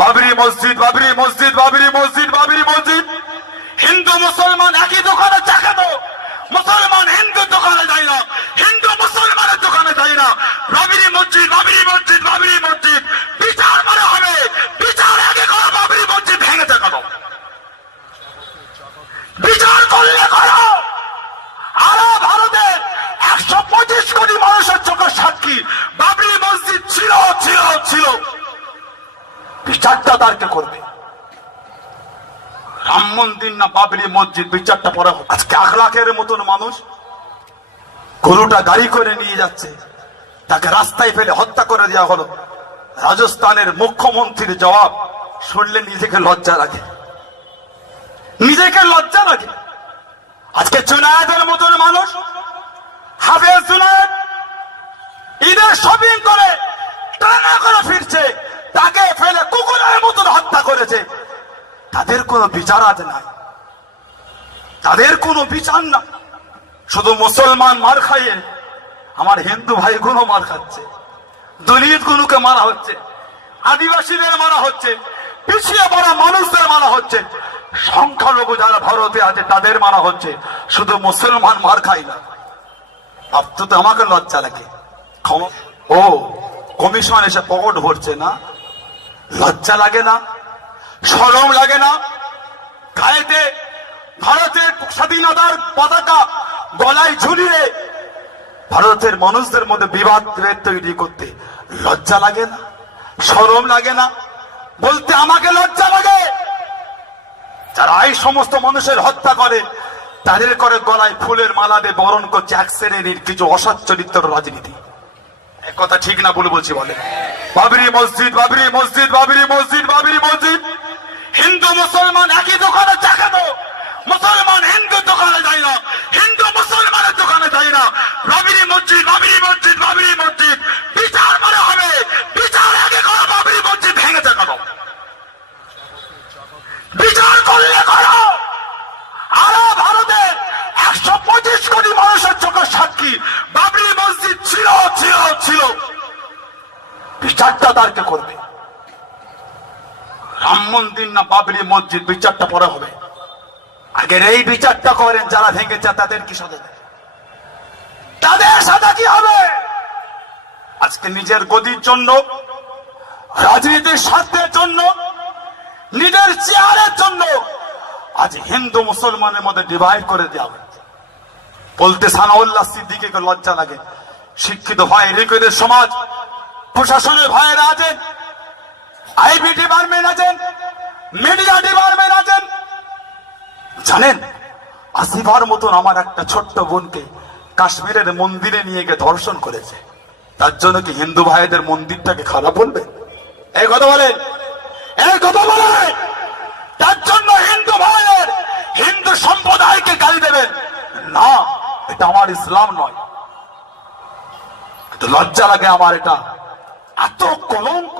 বাবরি মসজিদ, বাবরি মসজিদ, বাবরি মসজিদ, বাবরি মসজিদ। হিন্দু মুসলমান একই দোকানে চা খেত। মুসলমান হিন্দু দোকানে যায় না, হিন্দু মুসলমানের দোকানে যায় না। বাবরি মসজিদ, বাবরি মসজিদ, বাবরি মসজিদ। বিচার মানে হবে, বিচার আগে করো। বাবরি মসজিদ ভেঙেছে কেন? বিচার করলে করো। আরো ভারতের 125 কোটি মানুষের চোখের সাক্ষী বাবরি মসজিদ ছিল ছিল ছিল। বিচারটা তারকে করবে। রাম মন্দির না বাবরি মসজিদ, বিচারটা পরে হবে। আজকে 1 লাখের মতন মানুষ গরুটা গাড়ি করে নিয়ে যাচ্ছে, তাকে রাস্তায় ফেলে হত্যা করে দেওয়া হলো। রাজস্থানের মুখ্যমন্ত্রীর জবাব শুনলে নিজেকে লজ্জা লাগে, নিজেকে লজ্জা লাগে। আজকে জুনায়েদের মতন মানুষ, হাফেজ জুনায়েদ ঈদের শপিং করে টানা করে ফিরছে, তাকে ফেলে কুকুরের মতন হত্যা করেছে। তাদের কোনো বিচার আজ নাই, তাদের কোনো বিচার না। শুধু মুসলমান মার খাইয়ে আমার হিন্দু ভাইগুলো মার খাচ্ছে, দলিত গুলোকে মারা হচ্ছে, আদিবাসীদের মারা হচ্ছে, পিছিয়ে পড়া মানুষদের মারা হচ্ছে, সংখ্যালঘু যারা ভারতে আছে তাদের মারা হচ্ছে। শুধু মুসলমান মার খাই না। ভাবতে তো আমাকে লজ্জা লাগে। ও কমিশন এসে পকেট ভরছে না, লজ্জা লাগে না, শরম লাগে না? গায়েতে ভারতের স্বাধীনতার পতাকা গলায় ঝুলিয়ে ভারতের মানুষদের মধ্যে বিবাদ তৈরি করতে লজ্জা লাগে না, শরম লাগে না? বলতে আমাকে লজ্জা লাগে। যারা এই সমস্ত মানুষের হত্যা করে তাদের করে গলায় ফুলের মালা দিয়ে বরণ করছে এক শ্রেণীর কিছু অসৎ চরিত্র রাজনীতি। এক কথা ঠিক না ভুল বলছি? বলে বাবরি মসজিদ, বাবরি মসজিদ, বাবরি মসজিদ, বাবরি মসজিদ। হিন্দু মুসলমান একই দোকানে চা খেত। মুসলমান হিন্দু দোকানে যায় না, হিন্দু মুসলমানের দোকানে যায় না। বাবরি মসজিদ, বাবরি মসজিদ, বাবরি মসজিদ। বিচার মানে হবে, বিচার আগে করো। বাবরি মসজিদ ভেঙেছে কেন? বিচার করলে করো। আরো ভারতের 125 কোটি মানুষের চোখের সাক্ষী বাবরি মসজিদ ছিল ছিল ছিল। বিচারটা তারকে করবে। রাম মন্দির না বাবরি মসজিদ, বিচারটা পরে হবে। আগের এই বিচারটা করেন যারা ভেঙেছে তাদের কি সাজা দেয়, তাদের সাজা কি হবে? আজকে নিজের গদির জন্য, রাজনীতির স্বার্থের জন্য, নিজের চেয়ারের জন্য আজ হিন্দু মুসলমানের মধ্যে ডিভাইড করে দেওয়া হচ্ছে। বলতে সানাউল্লাহ সিদ্দিকীকে লজ্জা লাগে। শিক্ষিত ভাই রেখেদের সমাজ, প্রশাসনের ভাইয়েরা আছেন, আইবি ডিপার্টমেন্ট আছেন, মিডিয়া ডিপার্টমেন্ট আছেন। জানেন আসিফার মতন আমার একটা ছোট্ট বোনকে কাশ্মীরের মন্দিরে নিয়ে গিয়ে ধর্ষণ করেছে। তার জন্য কি হিন্দু ভাইদের মন্দিরটাকে খারাপ বলবে? এই কথা বলেন, এই কথা বলেন। তার জন্য হিন্দু ভাইয়ের, হিন্দু সম্প্রদায়কে গালি দেবেন না? এটা আমার ইসলাম নয়। লজ্জা লাগে আমার। এটা এত কলঙ্ক।